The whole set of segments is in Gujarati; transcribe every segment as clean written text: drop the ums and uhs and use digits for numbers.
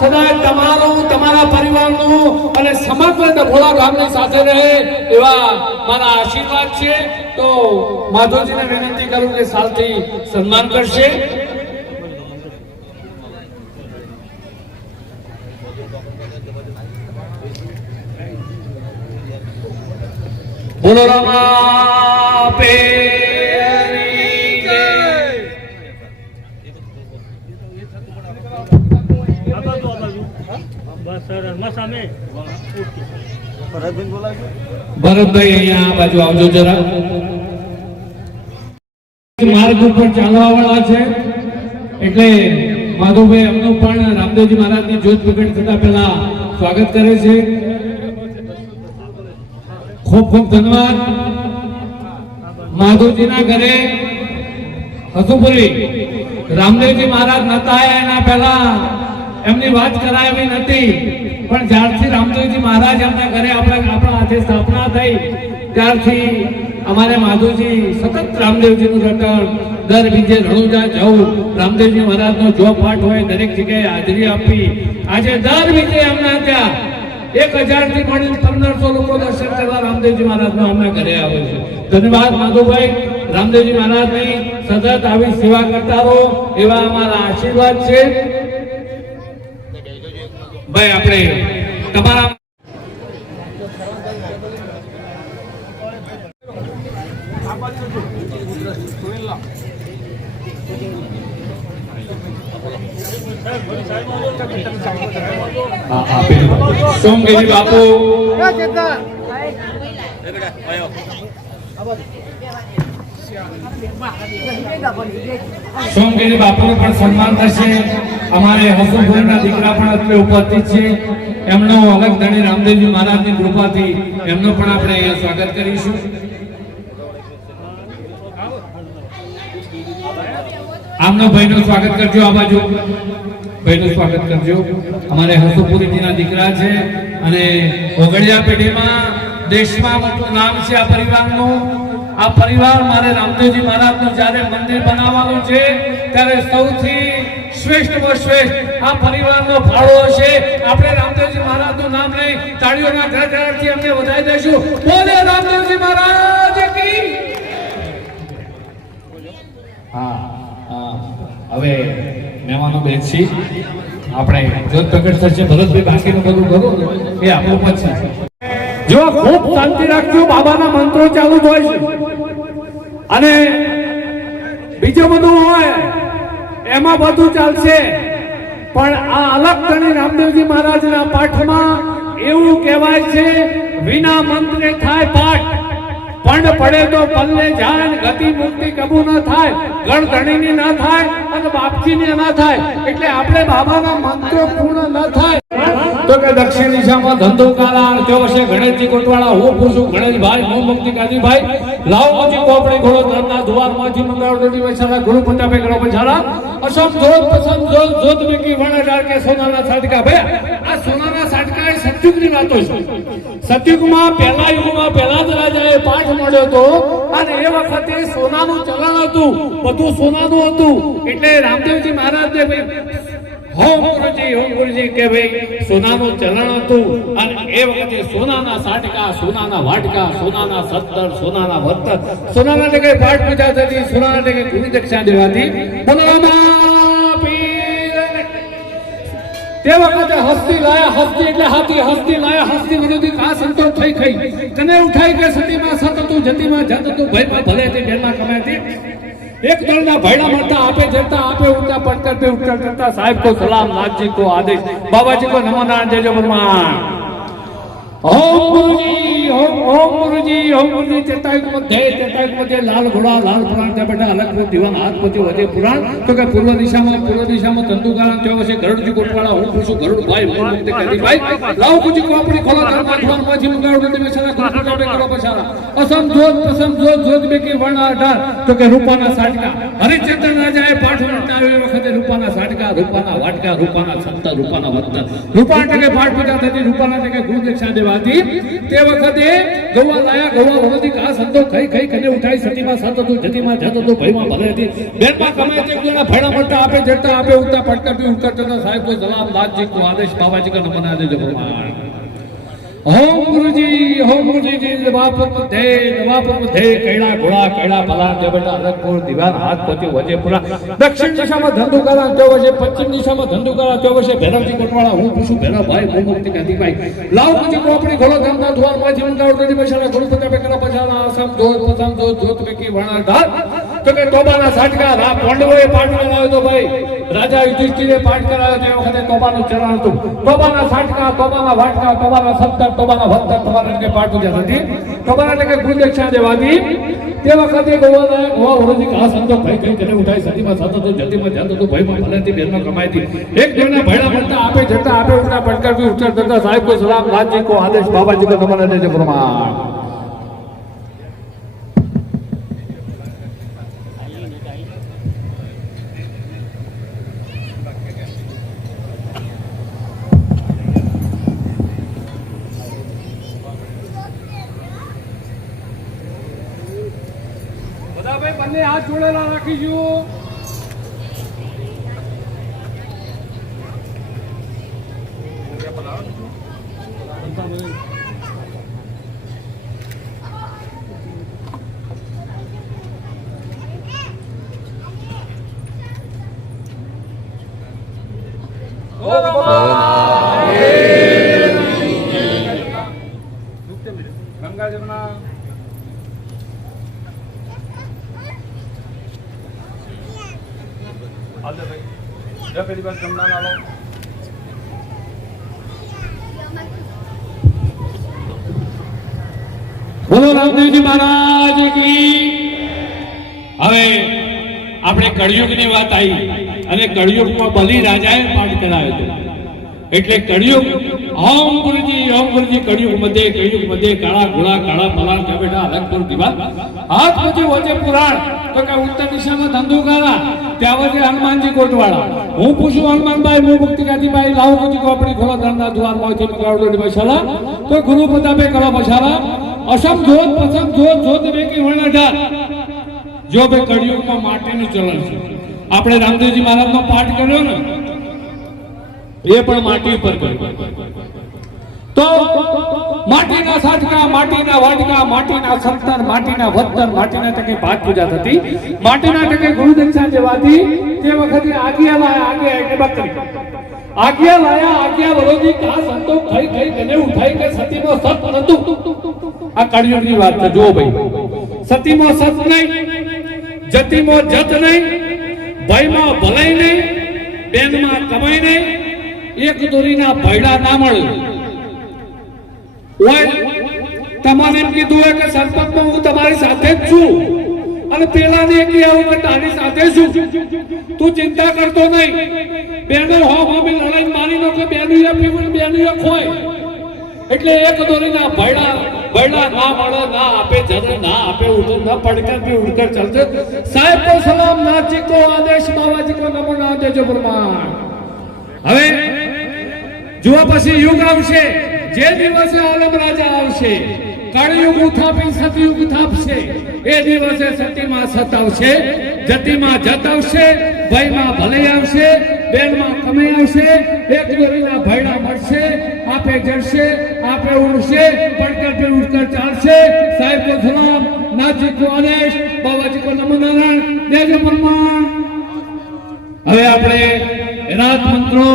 સદા તમારું તમારા પરિવારનું અને સમગ્ર ડભોળા ગામની સાથે રહે એવા મારા આશીર્વાદ છે। તો માધવજીને વિનંતી કરું કે સાલથી સન્માન કરશે. બોલો રામા પેરી જય. ભરતભાઈ અહીંયા આ બાજુ આવજો જરા. માર્ગ ઉપર ચાલવા વાળા છે એટલે માધવભાઈ એમનું પણ રામદેવજી મહારાજની જ્યોત પ્રગટ થતા પહેલા સ્વાગત કરે છે. ખૂબ ખૂબ ધન્યવાદ. માધવજીના ઘરે હસુપુરી રામદેવજી મહારાજ નતા એના પહેલા એમની વાત કરાવી નથી, પણ જ્યારથી રામદેવજી મહારાજ એમના ઘરે આપણા હાથે સ્થાપના થઈ ત્યારથી અમારે માધવજી સતત રામદેવજીનું રટણ, દર બીજે રણુજા જવું, રામદેવજી મહારાજનો જો પાઠ હોય દરેક જગ્યાએ હાજરી આપી. આજે દર બીજે એમના ત્યાં 1000 થી માંડીને 1500 લોકો દર્શન કરવા રામદેવજી મહારાજના અમને ઘરે આવે છે. ધન્યવાદ માધવભાઈ. રામદેવજી મહારાજની સતત આવી સેવા કરતા રહો એવા અમારા આશીર્વાદ છે. ભાઈ આપણે તમારા સોમગીરી બાપુ સોમગીરી બાપુનું પણ સન્માન થશે. અમારે હસુપુરીના દીકરા પણ અત્રે ઉપસ્થિત છે. એમનો અલગ ધણી રામદેવજી મહારાજની કૃપાથી એમનું પણ આપણે અહીંયા સ્વાગત કરીશું. આમનો ભાઈનું સ્વાગત કરજો. આ બાજુ ભાઈનું સ્વાગત કરજો. અમારે હસુપુરીજીના દીકરા છે અને ઓગળિયા પેઢીમાં દેશમાં મોટું નામ છે આ પરિવારનું. આ પરિવાર મારે રામદેવજી મહારાજનું જ્યારે મંદિર બનાવવાનું છે ત્યારે સૌથી શ્રેષ્ઠમાં શ્રેષ્ઠ આ પરિવારનો ફાળો હશે. આપણે રામદેવજી મહારાજનું નામ લઈ તાળીઓના ગણગણાટથી અમને વધાવી દઈશું. બોલે રામદેવજી મહારાજ કી. હા હવે મહેમાનો બેસી આપણે જ્યોત પ્રગટ થશે. ભરતભાઈ બાકીનું બધું કરું એ આપણું પછી. જો ખૂબ શાંતિ રાખજો. બાબાના મંત્રો ચાલુ જ હોય છે અને બીજું બધું હોય એમાં બધું ચાલશે, પણ આ અલગ ધણી રામદેવજી મહારાજના પાઠમાં એવું કહેવાય છે વિના મંત્રે થાય પાઠ, પણ પડે તો પલ્લે જાય, ગતિ મુક્તિ કબૂ ન થાય, ગણ ધણીની ના થાય અને બાપજીની ના થાય. એટલે આપણે બાબાના મંત્રો પૂર્ણ ન થાય તો કે દક્ષિણ દિશામાં ધંધોકારા તે વર્ષે ગણેશજી કોટવાળા હું પૂછું ગણેશભાઈ હું મુક્તિ કાજીભાઈ લાવો જી કોપડી ઘોડો ધરના દ્વારમાંથી મંગળવડી વૈશાલા ગુરુ પંજાબે ગળો પછારા અસમ જોત પસંદ જોત જોત મેકી વણડાર કે સોનાના સાડકા. ભાઈ આ સોનાના સાડકા એ સતયુગની વાતો છે. સતયુગમાં પહેલા યુગમાં પહેલા જ રાજાએ પાઠ મળ્યો હતો અને એ વખતે સોનાનું ચલણ હતું, બધું સોનાનું હતું. એટલે રામદેવજી મહારાજને હોમ ગુરુજી કે ભાઈ સોનાનું ચલણ હતું અને એ વખતે સોનાના સાટકા, સોનાના વાટકા, સોનાના સત્તર, સોનાના વત્તર, સોનાના ટકે પાઠ પૂજા થતી, સોનાના ટકે ગુરુ દક્ષિણા દેવાતી. તે વખતે હસ્તી લાયા, હસ્તી એટલે હાથી, હસ્તી લાયા, હસ્તી વિરોધી આ સંતોષ થઈ ખઈ તને ઉઠાઈ કે સતીમાં સત તું જતીમાં જત તું ભયમાં ભલે તે બેનમાં કમાતી. एक दलना भाईड़ा मरता आपे जता आपे उठता पटकर पे उठकर करता साहब को सलाम नाथ जी को आदेश बाबा जी को नमन जय जय ब्रह्मा. ओम गुरुजी चेतायुग मध्ये लाल घोड़ा लाल पुराण त्या बेटा अलग दीवान हाथ पति वजे पुराण तो के पूर्व दिशाમાં તંતુકારા તે વર્ષે ગરુડજી કોટવાળા હું પૂછું ગરુડભાઈ હું મુક્તિ કાજીભાઈ લાવ કુજી को अपनी खोला धर्मा धर्म માંથી મંગાવડો તે મેસલા કોટવાળા બે કરો પછારા અસમ જોત બેકી વર્ણ આધાર તો કે રૂપાના સાટકા હરિચંદ્ર રાજાએ પાઠ વર્ણતા એ વખતે રૂપાના સાટકા રૂપાના વાટકા રૂપાના સત્તા રૂપાના વત્તા રૂપાના ટકે પાઠ પૂજા થતી રૂપાના ટકે ગુરુ દક્ષિણા દેવાતી. તે વખતે ગૌવા લાયા ગૌવા વરોધી કા સંતો ખઈ કને ઉઠાઈ સતીમાં સત હતું જતીમાં જત હતું ભયમાં ભલે હતી બેનમાં કમાય તે જણા ભાડા મળતા આપે જડતા આપે ઉઠતા પટકા પી ઉઠતા સાહેબ કો સલામ નાથજી કો આદેશ બાબાજી કા નમન આદેશ ભગવાન. ओम गुरुजी जी दवापुर मध्ये कैला घोड़ा कैला पला जो बेटा अलगपुर दीवान हाथ पति वजेपुरा दक्षिण दिशा में धंधुकारा जो वजे पश्चिम दिशा में धंधुकारा जो वजे भैरवजी कोटवाड़ा हूं पूछू भैरव भाई वो मुक्ति गांधी भाई लाओ मुझे कोपड़ी खोलो धंधा द्वार में जीवन का उड़ती बचाना गुरुपति पे करा बचाना सब जोत में की वणा धार तो के तोबाना साटका रा पांडवोए पाठ करायो तो भाई राजा युधिष्ठिरे पाठ करायो जे वखते तोबानो चरण હતું તોબાના સાટકા તોબાના વાટકા તોબાના સત્તર તોબાના વત્તર તોબાના કે પાઠ પૂજા હતી તોબાના કે ગુરુ દક્ષિણા દેવાતી તે વખતે ગોવા વરોજી કા સંતો ભાઈ કઈ જને ઉઠાઈ સતીમાં સાતો તો જતીમાં જાતો તો ભાઈમાં ભલેથી બેરમાં કમાઈતી એક જણા ભેળા પડતા આપે જતા આપે ઉઠા પડકાર भी ઉઠર કરતા સાહેબ को सलाम राज जी को आदेश बाबा जी को नमन देजो प्रमाण બંને હાથ જોડેલા રાખીશું ગંગા જમના आदे भाई जब पहली बार जमना ना लो बोलो रामदेव जी महाराज की હવે આપણે કળિયુગની વાત આવી અને કળિયુગમાં બલિ રાજાએ પાઠ કરાયો હતો એટલે કળિયુગ ઓમ ગુરુજી કળિયુગ મધ્ય કાળા ઘોડા કાળા પલાણ કે બેટા અલગપુર દીવા હાથ પછી વચ્ચે પુરાણ તો કે ઉત્તર દિશામાં ધંધુકારા ત્યાં વચ્ચે હનુમાનજી કોટવાળા હું પૂછું હનુમાનભાઈ હું મુક્તિ ગાંધીભાઈ લાવો મુજી કોપડી ખોલો ધરના દ્વાર માંથી મગાવડો બસાલા તો ગુરુ પ્રતાપે કરો બસાલા અસમ જોત પસમ જોત વેકી હોણા ઢાર જો બે કળિયુગમાં માટીનું ચલણ છે આપણે રામદેવજી મહારાજનો પાઠ કર્યો ને એ પણ માટી ઉપર કર્યો તો માટીના સાટકા માટીના વાટકા માટીના સંતર માટીના વત્તર માટીના ટકે ભાત પૂજા થતી માટીના ટકે ગુરુ દક્ષિણા દેવાતી તે વખતે આજ્ઞા લાયા આજ્ઞા એટલે બકરી આજ્ઞા લાયા આજ્ઞા વરોધી કા સંતોષ થઈ ગને ઉઠાઈ કે સતીમાં સત નતું આ કળિયુગની વાત છે જો ભાઈ સતીમાં સત નહીં જતીમાં જત નહીં ભાઈમાં ભલાઈ નહીં બેનમાં કમાઈ નહીં એક દોરીના ભયડા ના મળે તમારે એમ કીધું હોય કે સંપતમાં હું તમારી સાથે જ છું અને પેલાને કે આવું કે તારી સાથે છું તું ચિંતા કરતો નહીં બેનો હો બી લડાઈ મારી નો કે બેનું પીવું બેનું ખોય એટલે એક દોરીના ભયડા ના મળે ના આપે જરા ના આપે ઉઠો ના પડકર भी उड़कर चलते साहेब को सलाम नाथ जी को आदेश बाबा जी को नमो ना देजो प्रमाण હવે જો પછી યુગ આવશે જે દિવસે આલમ રાજા આવશે કળયુગ ઉથાપી સતયુગ થાપશે એ દિવસે સતીમાં સત આવશે જતીમાં જત આવશે ભાઈમાં ભલે આવશે બેનમાં કમે આવશે એક દોરીના ભયડા મળશે આપે જડશે આપે ઉડશે પડકર पे उड़कर ચાલશે સાહેબ को सलाम नाथ जी को आदेश बाबा जी को नमो नारायण देजो प्रमाण હવે આપણે એનાથ મંત્રો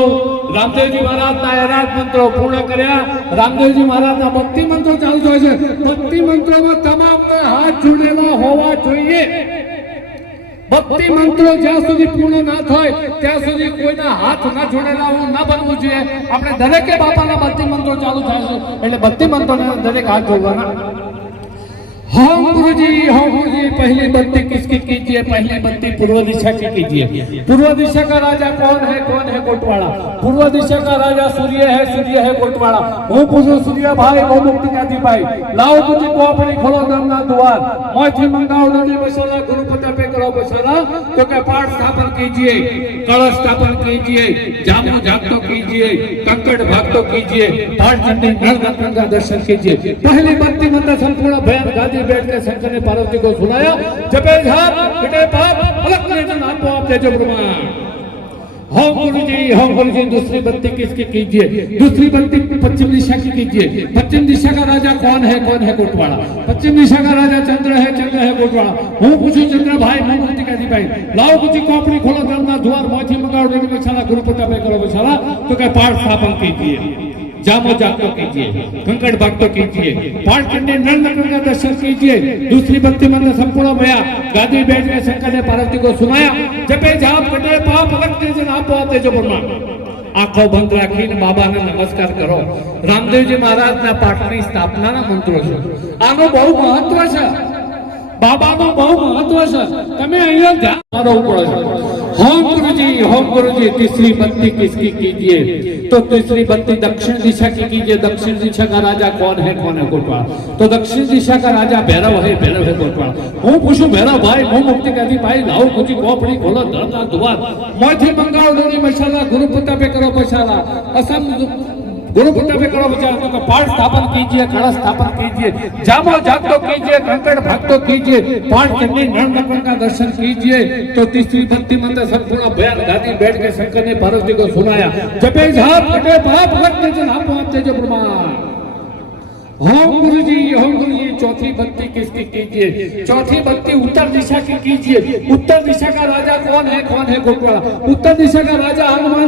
રામદેવજી મહારાજના એનાથ મંત્રો પૂર્ણ કર્યા રામદેવજી મહારાજના ભક્તિ મંત્રો ચાલુ થાય છે ભક્તિ મંત્રોમાં તમામને હાથ જોડેલા હોવા જોઈએ ભક્તિ મંત્રો જ્યાં સુધી પૂર્ણ ના થાય ત્યાં સુધી કોઈના હાથ ના જોડેલા ના બનવું જોઈએ આપણે દરેકે બાપાના ભક્તિ મંત્રો ચાલુ થાય છે એટલે ભક્તિ મંત્રોને દરેક હાથ જોડવાના हम गुरुजी पहली बत्ती किसकी कीजिए पहली बत्ती पूर्व दिशा की कीजिए पूर्व दिशा का राजा कौन है कोटवाड़ा पूर्व दिशा का राजा सूर्य है कोटवाड़ा હું પૂછું સૂર્યભાઈ ઓ મુક્તિ ગાંધી ભાઈ લાવો મુજી કોપડી ખોલો ધરના દ્વાર મોથી મંગાવો નદી બસોલા ગુરુ પ્રતાપે કરો બસોલા તો કે पाठ स्थापन कीजिए कलश स्थापन कीजिए जामो जागतो कीजिए कंकड़ भागतो कीजिए पाठ चंडी नर का दर्शन कीजिए पहली बत्ती मंत्र संपूर्ण भयान गादी बैठ के शंकर ने पार्वती को सुनाया जपे झाप पिटे पाप अलग करे नाम को आप देजो प्रमाण होम गुरुजी दूसरी बत्ती किसकी कीजिए? दूसरी बत्ती पश्चिम दिशा की कीजिए। पश्चिम दिशा का राजा कौन है कोटवाड़ा? पश्चिम दिशा का राजा चंद्र है कोटवाड़ा। हूँ पूछू चंद्र भाई मैं मुक्ति का भाई लाओ कुछ खोपड़ी खोलो धर्मना द्वार मोची मंगाओ बचाला गुरु प्रतापे करो बचाला तो क्या पाठ स्थापन कीजिए, जामो जागतो कीजिए, कंकड़ भागतो कीजिए, पाठ करने नंद का दर्शन कीजिए। दूसरी बत्ती मंत्र संपूर्ण भया गादी बैठ के शंकर ने पार्वती को सुनाया जपे जाप कटे पाप लगते जन आपो आपते जो ब्रह्मा आंखों बंद राखीने बाबाने नमस्कार करो। रामदेवजी महाराजના પાઠની સ્થાપનાના મંત્રો છે। આનો બહુ મહત્વ છે, બાબાનો બહુ મહત્વ છે। તમે અહીંયા ધ્યાન કરવું પડે। होम गुरुजी तीसरी बत्ती किसकी कीजिए? तो तीसरी बत्ती दक्षिण दिशा की कीजिए। दक्षिण दिशा का राजा कौन है कोटवाड़ा? तो दक्षिण दिशा का राजा भैरव है कोटवाड़ा। हूँ पूछू भैरव भाई मुंह मुक्ति कहती भाई लाओ कुछ खोपड़ी खोलो धरना द्वार मोथी मंगाओ डोरी मशाला गुरु प्रतापे करो पशाला असम गुरु प्रतापे करो बचाला तो पाठ स्थापन कीजिए, कलश स्थापन कीजिए, जामो जागतो कीजिए, कंकड़ भागतो कीजिए, पाठ करने नर्मदा का दर्शन कीजिए। तो तीसरी बत्ती मंत्र संपूर्ण भयान गादी बैठ के शंकर ने पार्वती को सुनाया जपे जाप कटे पाप लगते जन आपो आप तेजो प्रमाण। होम गुरुजी चौथी बत्ती किसकी कीजिए? चौथी बत्ती उत्तर दिशा की कीजिए। उत्तर दिशा का राजा कौन है कोटवाड़ा? उत्तर दिशा का राजा हनुमान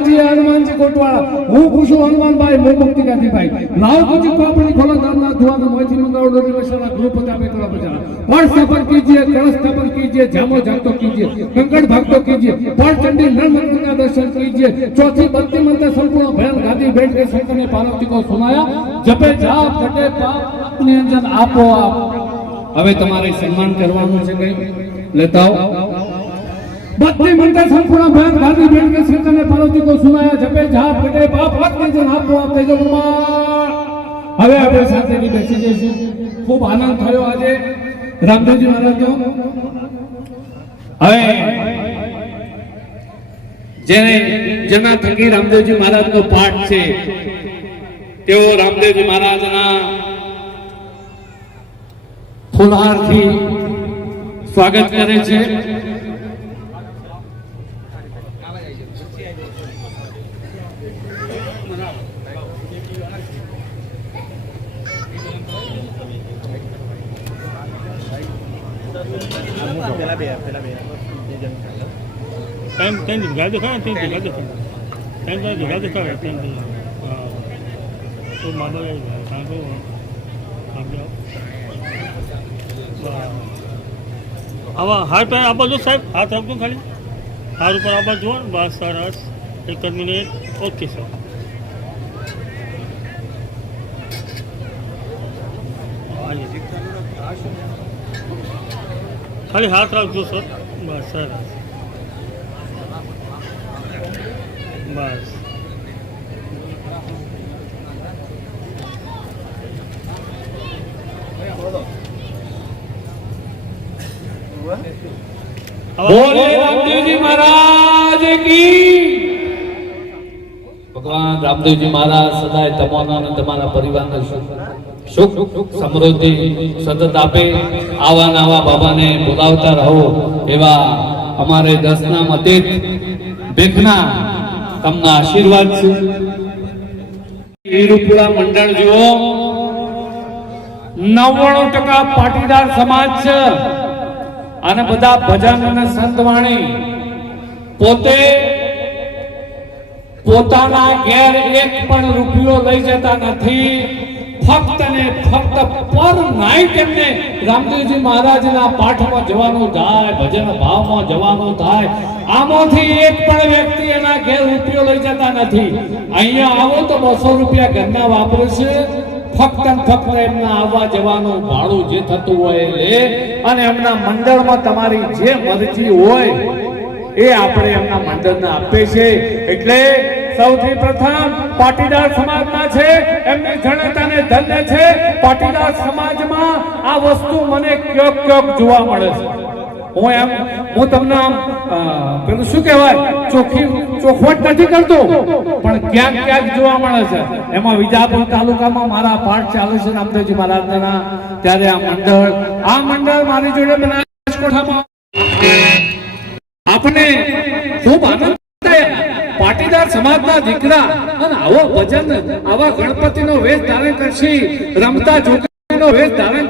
जी कोटवाड़ा। हूँ पूछू हनुमान भाई मुंह मुक्ति का भाई लाओ कुछ खोपड़ी खोलो धरना द्वार मोची मंगाओ डोरी मशाला गुरु प्रतापे करो बचाला पाठ स्थापन कीजिए, कलश स्थापन कीजिए, जामो जागतो कीजिए, कंकड़ भागतो कीजिए, पाठ चंडी नर्मदा का दर्शन कीजिए। चौथी बत्ती मंत्र संपूर्ण भयान गादी बैठ के शंकर ने पार्वती को सुनाया जपे जाप कटे अपने अंजन आपो आप। હવે તમારે સન્માન કરવાનું છે કઈ લેતા આવો। બત્તી મંત્ર સંપૂર્ણ ભયાન ગાદી બેઠ કે શંકર ने पार्वती को सुनाया जपे जाप कटे पाप लगते जन आपो आप तेजो प्रमाण। હવે આપણે સાથેની બેસી જઈશું। ખૂબ આનંદ થયો આજે રામદેવજી મહારાજનો। હવે જેના થકી રામદેવજી મહારાજનો પાઠ છે તેઓ રામદેવજી મહારાજના ફૂલહારથી સ્વાગત કરે છે। टाइम दिखा दो टाइम दिखा दो तो मानो આવા હાથ પર આ બાજુ સાહેબ હાથ રાખજો ખાલી હાથ ઉપર આ બાજુ બસ સરસ એક જ મિનિટ ઓકે સર ખાલી હાથ રાખજો સર બસ સરસ બસ बोले रामदेव जी महाराज की। भगवान रामदेव जी महाराज सदाय तमोना ने तमारा परिवार ने सुख समृद्धि सतत आपे। आवा नवा बाबा ने बुलावता रहो एवा अमारे दसना मतीत बेखना तमना आशीर्वाद छे। वीरुपुरा मंडल जो 99% पाटीदार समाज छे અને બધા ભજન અને સંતવાણી પોતે પોતાના ઘેર એક પણ રૂપિયો લઈ જતા નથી। ફક્ત ને ફક્ત પર નાઈટ એમને રામદેવજી મહારાજના પાઠમાં જવાનું થાય, ભજન ભાવમાં જવાનું થાય। આમાંથી એક પણ વ્યક્તિ એના ઘેર રૂપિયો લઈ જતા નથી। અહીંયા આવો તો 200 રૂપિયા ઘરના વાપરે છે। ફક્ત એમના આવવા જવાનું ભાડું જે થતું હોય લે અને એમના મંડળમાં તમારી જે મરજી હોય એ આપણે એમના મંડળને આપીએ છે। એટલે સૌથી પ્રથમ પાટીદાર સમાજમાં છે એમની જનતાને ધન્ય છે। પાટીદાર સમાજમાં આ વસ્તુ મને ક્યાંક જોવા મળે છે। હું તમને આમ પેલું શું કહેવાય ચોખવટ નથી કરતો પણ ક્યાંક જોવા મળે છે। એમાં વિજાપુર તાલુકામાં મારા પાઠ ચાલે છે રામદેવજી મહારાજના, ત્યારે આ મંડળ મારી જોડે બનાસકોઠામાં આપણે ખૂબ આનંદ પાટીદાર સમાજના દીકરા અને આવો ભજન આવા ગણપતિનો વેશ ધારણ કરશી, રમતા જોગીનો વેશ ધારણ